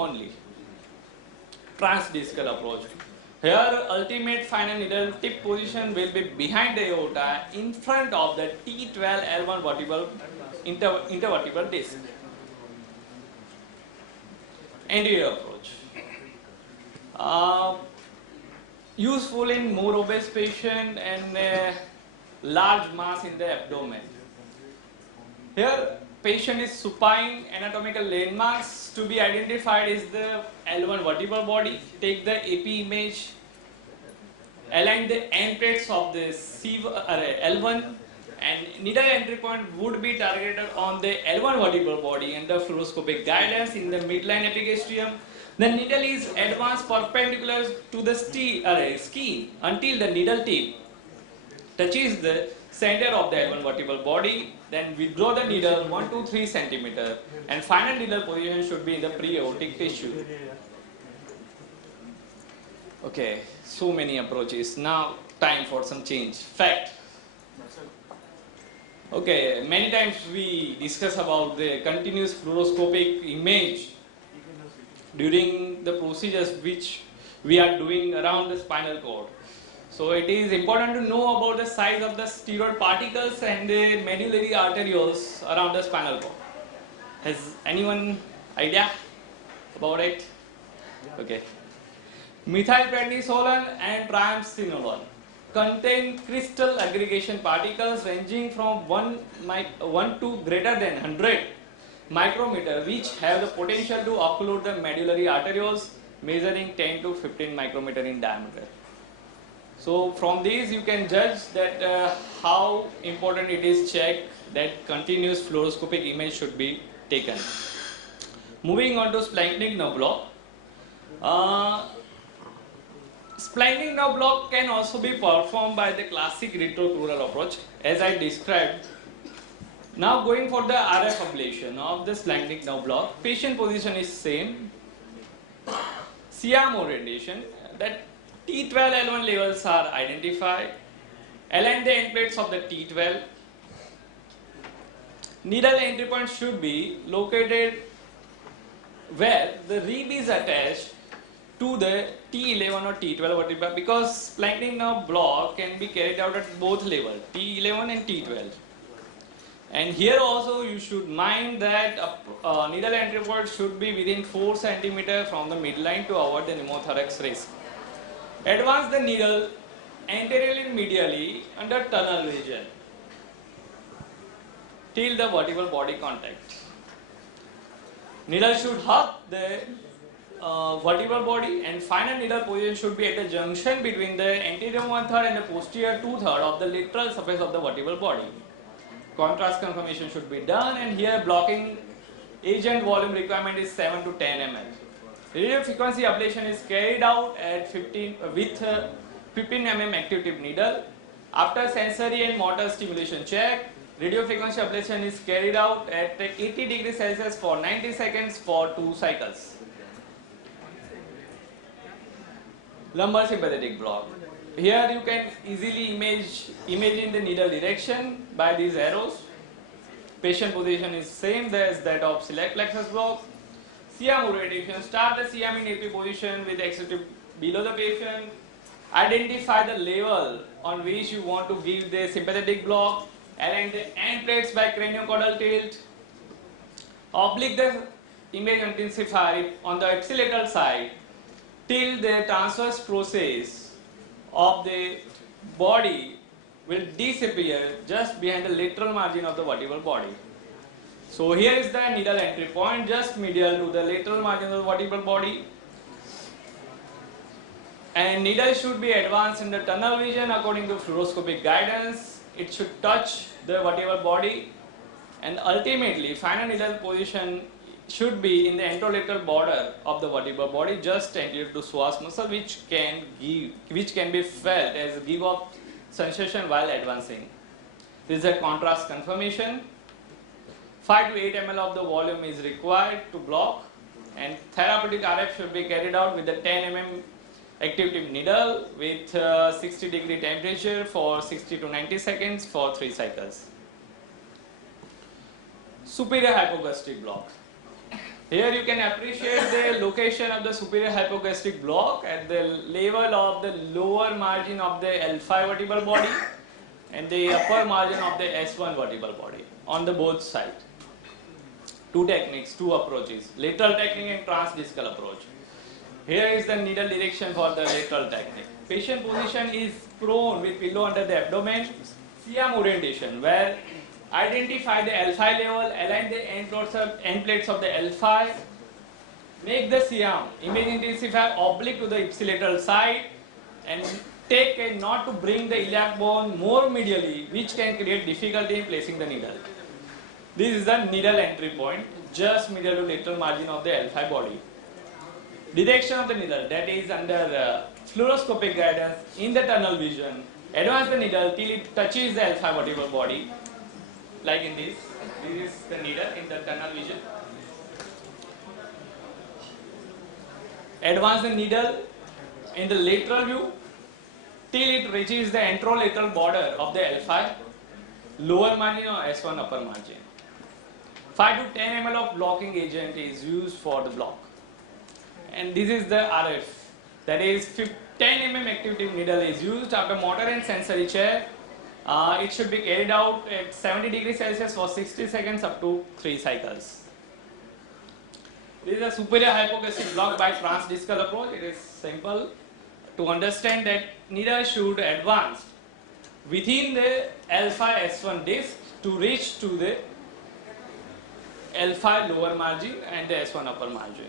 only. Transdiscal approach. Here, ultimate final needle tip position will be behind the aorta in front of the T12L1 vertebral intervertebral disc. Anterior approach. Useful in more obese patient and large mass in the abdomen. Here, patient is supine. Anatomical landmarks to be identified is the L1 vertebral body. Take the AP image. Align the end plates of the L1 and needle entry point would be targeted on the L1 vertebral body under fluoroscopic guidance in the midline epigastrium. The needle is advanced perpendicular to the skin until the needle tip touches the center of the L1 vertebral body. Then withdraw the needle 1 to 3 centimeter and final needle position should be in the pre-aortic tissue. Okay, so many approaches. Now time for some change. Fact. Okay, many times we discuss about the continuous fluoroscopic image during the procedures which we are doing around the spinal cord. So it is important to know about the size of the steroid particles and the medullary arterioles around the spinal cord. Has anyone idea about it? Okay. Methylprednisolone and triamcinolone contain crystal aggregation particles ranging from 1 to greater than 100 micrometer, which have the potential to occlude the medullary arterioles measuring 10 to 15 micrometer in diameter. So from these you can judge that how important it is check that continuous fluoroscopic image should be taken. Moving on to splanchnic nerve block. Splanchnic nerve block can also be performed by the classic retrocrural approach as I described. Now going for the RF ablation of the splanchnic nerve block, patient position is same. Siam orientation, that T12L1 levels are identified. Align the end plates of the T12. Needle entry point should be located where the rib is attached to the T11 or T12 vertebra, because splanchnic nerve block can be carried out at both levels, T11 and T12. And here also you should mind that needle entry point should be within 4 cm from the midline to avoid the pneumothorax risk. Advance the needle anteriorly and medially under tunnel vision till the vertebral body contact. Needle should hug the vertebral body and final needle position should be at the junction between the anterior 1/3 and the posterior 2/3 of the lateral surface of the vertebral body. Contrast confirmation should be done, and here blocking agent volume requirement is 7 to 10 ml. Radio frequency ablation is carried out at 15 mm active tip needle. After sensory and motor stimulation check, radio frequency ablation is carried out at 80 degrees Celsius for 90 seconds for 2 cycles. Lumbar sympathetic block. Here you can easily imagine the needle direction by these arrows. Patient position is same as that of select plexus block. Siam orientation. Start the Siam in AP position with extremity below the patient. Identify the level on which you want to give the sympathetic block. Align the end plates by craniocaudal tilt. Oblique the image intensifier on the axillateral side till the transverse process of the body will disappear just behind the lateral margin of the vertebral body. So here is the needle entry point just medial to the lateral margin of the vertebral body, and needle should be advanced in the tunnel vision according to fluoroscopic guidance. It should touch the vertebral body, and ultimately final needle position should be in the anterolateral border of the vertebral body just anterior to psoas muscle, which can be felt as a give up sensation while advancing. This is a contrast confirmation. 5 to 8 ml of the volume is required to block, and therapeutic RF should be carried out with the 10 mm active tip needle with 60 degree temperature for 60 to 90 seconds for 3 cycles. Superior hypogastric block. Here you can appreciate the location of the superior hypogastric block at the level of the lower margin of the L5 vertebral body and the upper margin of the S1 vertebral body on the both sides. Two techniques, two approaches, lateral technique and transdiscal approach. Here is the needle direction for the lateral technique. Patient position is prone with pillow under the abdomen, Siam orientation, where identify the L5 level, align the end plates of the L5, make the Siam, image intensify oblique to the ipsilateral side, and take care not to bring the iliac bone more medially, which can create difficulty in placing the needle. This is the needle entry point, just medial to lateral margin of the L5 body. Direction of the needle, that is under fluoroscopic guidance in the tunnel vision. Advance the needle till it touches the L5 vertebral body, like in this. This is the needle in the tunnel vision. Advance the needle in the lateral view till it reaches the anterolateral border of the L5, lower margin or S1 upper margin. 5 to 10 ml of blocking agent is used for the block. And this is the RF, that is 10 mm active tip needle is used after motor and sensory chair. It should be carried out at 70 degrees Celsius for 60 seconds up to 3 cycles. This is a superior hypogastric block by transdiscal approach. It is simple to understand that needle should advance within the L5 S1 disc to reach to the L5 lower margin and the S1 upper margin.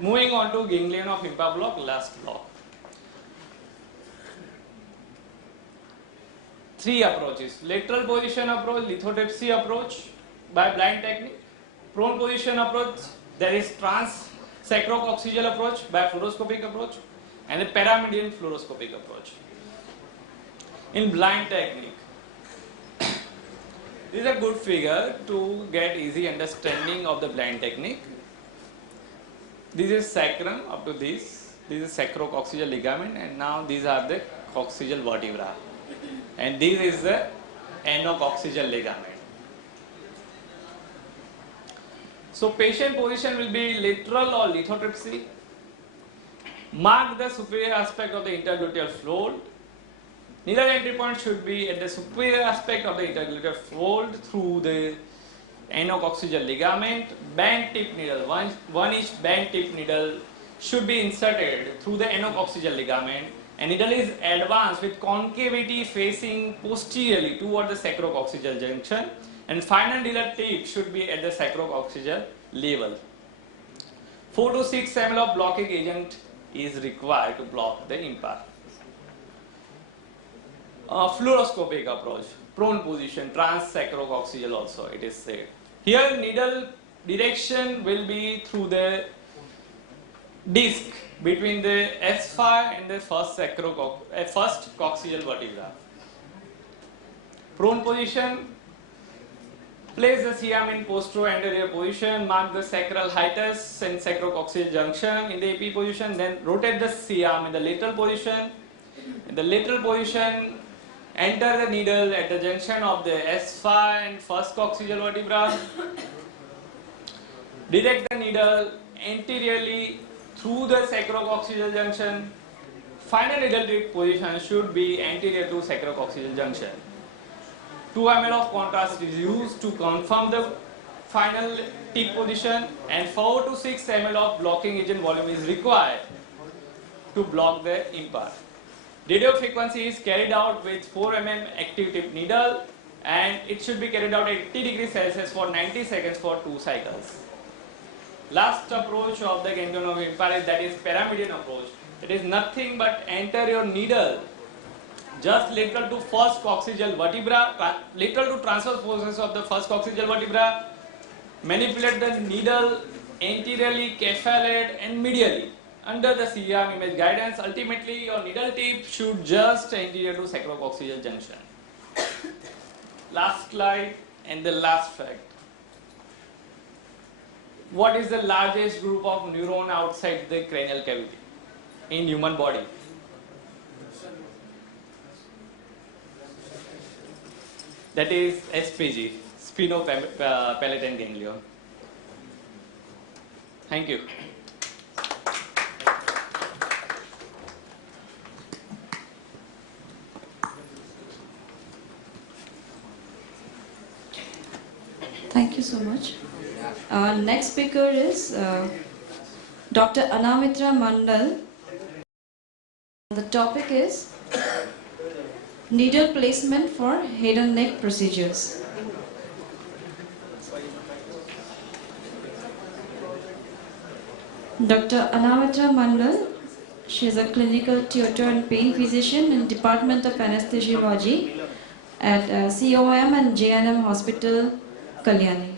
Moving on to ganglion of Impa block, last block. 3 approaches: lateral position approach, lithotripsy approach by blind technique, prone position approach, there is trans-sacrococcygeal approach by fluoroscopic approach, and the paramedian fluoroscopic approach. In blind technique, this is a good figure to get easy understanding of the blind technique. This is sacrum up to this. This is sacrococcygeal ligament, and now these are the coccygeal vertebra, and this is the anococcygeal ligament. So patient position will be lateral or lithotripsy. Mark the superior aspect of the intergluteal fold. Needle entry point should be at the superior aspect of the intergluteal fold through the anococcygeal ligament. Bent tip needle, one each bent tip needle should be inserted through the anococcygeal ligament, and needle is advanced with concavity facing posteriorly toward the sacrococcygeal junction, and final needle tip should be at the sacrococcygeal level. 4 to 6 ml of blocking agent is required to block the impact. Fluoroscopic approach, prone position, trans-sacrococcygeal also it is said. Here needle direction will be through the disc between the S5 and the first coccygeal vertebra. Prone position, place the Siam in postero-anterior position, mark the sacral hiatus and sacrococcygeal junction in the AP position, then rotate the Siam in the lateral position. In the lateral position, enter the needle at the junction of the S5 and first coccygeal vertebra. Direct the needle anteriorly through the sacrococcygeal junction. Final needle tip position should be anterior to sacrococcygeal junction. 2 ml of contrast is used to confirm the final tip position, and 4 to 6 ml of blocking agent volume is required to block the impart. Radio frequency is carried out with 4 mm active tip needle, and it should be carried out at 80 degrees Celsius for 90 seconds for 2 cycles. Last approach of the ganglion of impart is that is paramedian approach. It is nothing but enter your needle just lateral to first coccygeal vertebra, lateral to transverse process of the first coccygeal vertebra, manipulate the needle anteriorly, camphalate and medially under the Siam image guidance. Ultimately your needle tip should just anterior to sacrococcygeal junction. Last slide and the last fact. What is the largest group of neuron outside the cranial cavity in human body? That is SPG, spinopalatal ganglion. Thank you. Thank you so much. Next speaker is Dr. Anamitra Mandal. The topic is needle placement for head and neck procedures. Dr. Anamitra Mandal, she is a clinical tutor and pain physician in Department of Anesthesiology at COM and JNM Hospital, Kalyani.